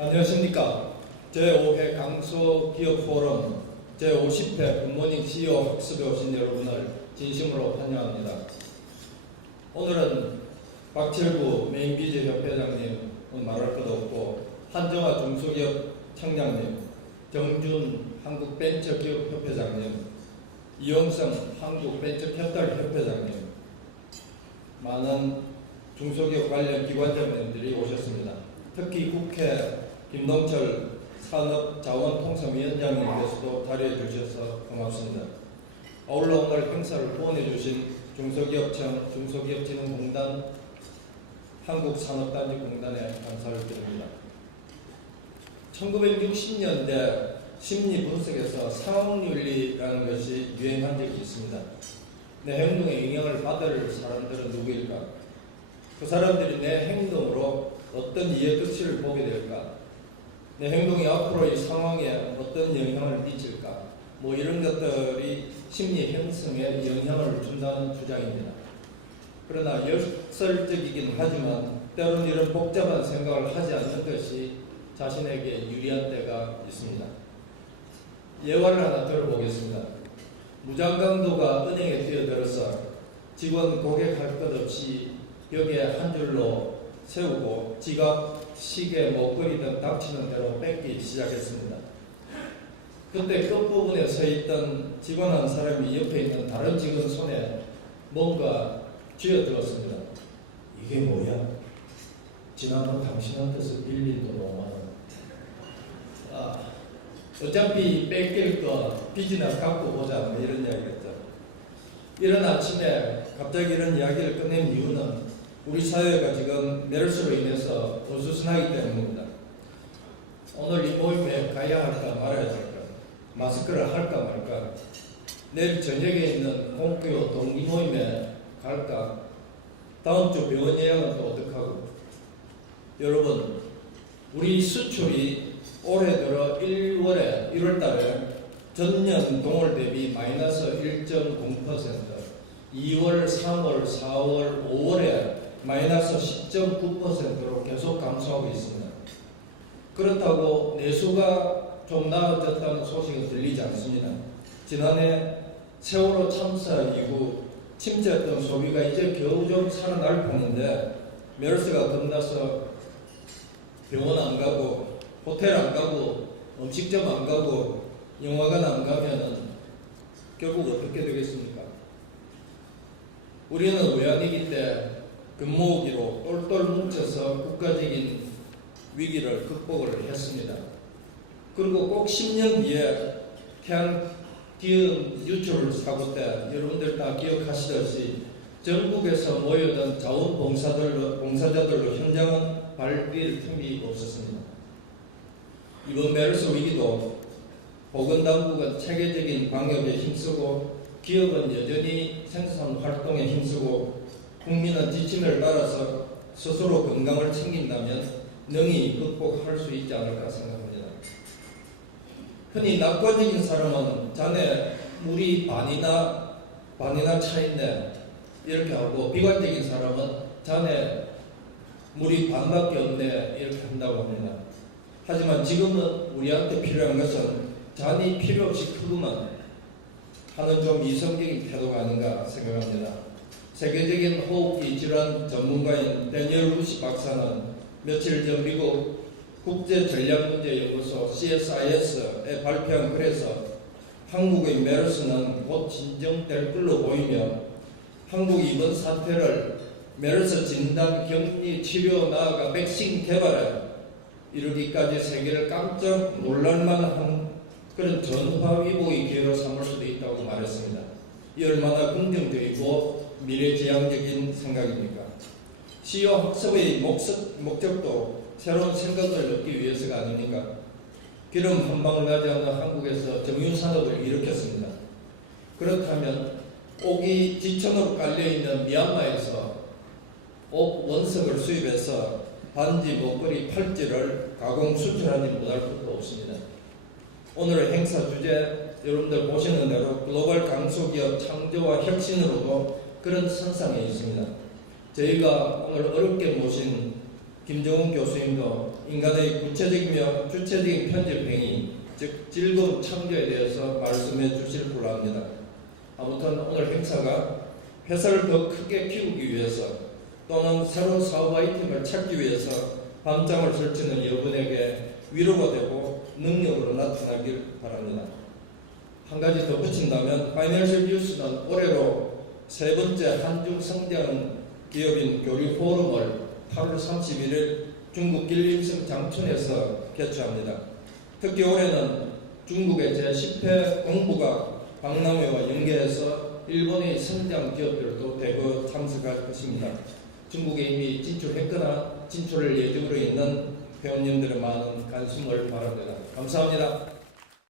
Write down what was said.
안녕하십니까. 제5회 강소기업 포럼 제50회 굿모닝 CEO 학습에 오신 여러분을 진심으로 환영합니다. 오늘은 박철구 메인비즈 협회장님 말할 것도 없고 한정화 중소기업 청장님, 정준 한국벤처기업 협회장님, 이용성 한국벤처캐피탈 협회장님, 많은 중소기업 관련 기관장님들이 오셨습니다. 특히 국회 김동철 산업자원통상위원장님께서도 자리해 주셔서 고맙습니다. 아울러 오늘 행사를 후원해 주신 중소기업청, 중소기업진흥공단, 한국산업단지공단에 감사를 드립니다. 1960년대 심리 분석에서 상황윤리라는 것이 유행한 적이 있습니다. 내 행동에 영향을 받을 사람들은 누구일까? 그 사람들이 내 행동으로 어떤 이해 끝을 보게 될까? 내 행동이 앞으로 이 상황에 어떤 영향을 미칠까? 뭐 이런 것들이 심리 형성에 영향을 준다는 주장입니다. 그러나 역설적이긴 하지만 때로는 이런 복잡한 생각을 하지 않는 것이 자신에게 유리한 때가 있습니다. 예화를 하나 들어보겠습니다. 무장강도가 은행에 뛰어들어서 직원 고객 할 것 없이 벽에 한 줄로 세우고 지갑, 시계, 목걸이 등 닥치는 대로 뺏기 시작했습니다. 그때 끝부분에 서 있던 직원 한 사람이 옆에 있는 다른 직원 손에 뭔가 쥐어들었습니다. 이게 뭐야? 지난번 당신한테서 빌린 돈 5만 원. 아, 어차피 뺏길 거 빚이나 갚고 보자 뭐 이런 이야기였죠. 이런 아침에 갑자기 이런 이야기를 꺼낸 이유는 우리 사회가 지금 메르스로 인해서 어수선하기 때문입니다. 오늘 이 모임에 가야 할까 말아야 할까, 마스크를 할까 말까, 내일 저녁에 있는 공교 동기 모임에 갈까, 다음 주 병원 예약은 또 어떡하고. 여러분, 우리 수출이 올해 들어 1월에, 1월 달에 전년 동월 대비 마이너스 1.0%, 2월, 3월, 4월, 5월에 마이너스 10.9%로 계속 감소하고 있습니다. 그렇다고 내수가 좀 나아졌다는 소식은 들리지 않습니다. 지난해 세월호 참사 이후 침체했던 소비가 이제 겨우 좀 살아날 뿐인데 메르스가 겁나서 병원 안 가고 호텔 안 가고 음식점 안 가고 영화관 안 가면은 결국 어떻게 되겠습니까? 우리는 외환위기 때 금모으기로 똘똘 뭉쳐서 국가적인 위기를 극복을 했습니다. 그리고 꼭 10년 뒤에 태양 기업 유출 사고 때 여러분들 다 기억하시듯이 전국에서 모여든 자원봉사들로, 봉사자들로 현장은 발릴 틈이 없었습니다. 이번 메르스 위기도 보건당국은 체계적인 방역에 힘쓰고 기업은 여전히 생산 활동에 힘쓰고 국민은 지침을 따라서 스스로 건강을 챙긴다면 능히 극복할 수 있지 않을까 생각합니다. 흔히 낙관적인 사람은 자네 물이 반이나 반이나 차인데 이렇게 하고 비관적인 사람은 자네 물이 반밖에 없네 이렇게 한다고 합니다. 하지만 지금은 우리한테 필요한 것은 잔이 필요 없이 크구만 하는 좀 이성적인 태도가 아닌가 생각합니다. 세계적인 호흡기 질환 전문가인 데니얼 루시 박사는 며칠 전 미국 국제전략문제연구소 CSIS에 발표한 글에서 한국의 메르스는 곧 진정될 걸로 보이며 한국이 이번 사태를 메르스 진단, 격리, 치료, 나아가 백신 개발에 이르기까지 세계를 깜짝 놀랄만한 그런 전화위복의 기회로 삼을 수도 있다고 말했습니다. 이 얼마나 긍정적이고 미래지향적인 생각입니까? CEO 학습의 목적, 목적 도 새로운 생각을 얻기 위해서가 아닙니까? 기름 한 방울 나지 않는 한국에서 정유산업을 일으켰습니다. 그렇다면 옥이 지천으로 깔려있는 미얀마에서 옥 원석을 수입해서 반지, 목걸이, 팔찌를 가공 수출하지 못할 것도 없습니다. 오늘의 행사 주제 여러분들 보시는 대로 글로벌 강소기업 창조와 혁신으로도 그런 선상에 있습니다. 저희가 오늘 어렵게 모신 김정훈 교수님도 인간의 구체적이며 주체적인 편집 행위, 즉 즐거운 창조에 대해서 말씀해 주실 줄 압니다. 아무튼 오늘 행사가 회사를 더 크게 키우기 위해서 또는 새로운 사업 아이템을 찾기 위해서 밤잠을 설치는 여러분에게 위로가 되고 능력으로 나타나길 바랍니다. 한 가지 덧붙인다면 파이낸셜 뉴스는 올해로 세 번째 한중 성장 기업인 교류 포럼을 8월 31일 중국 길림성 장춘에서 개최합니다. 특히 올해는 중국의 제10회 공부가 박람회와 연계해서 일본의 성장 기업들도 대거 참석할 것입니다. 중국에 이미 진출했거나 진출을 예정으로 있는 회원님들의 많은 관심을 바랍니다. 감사합니다.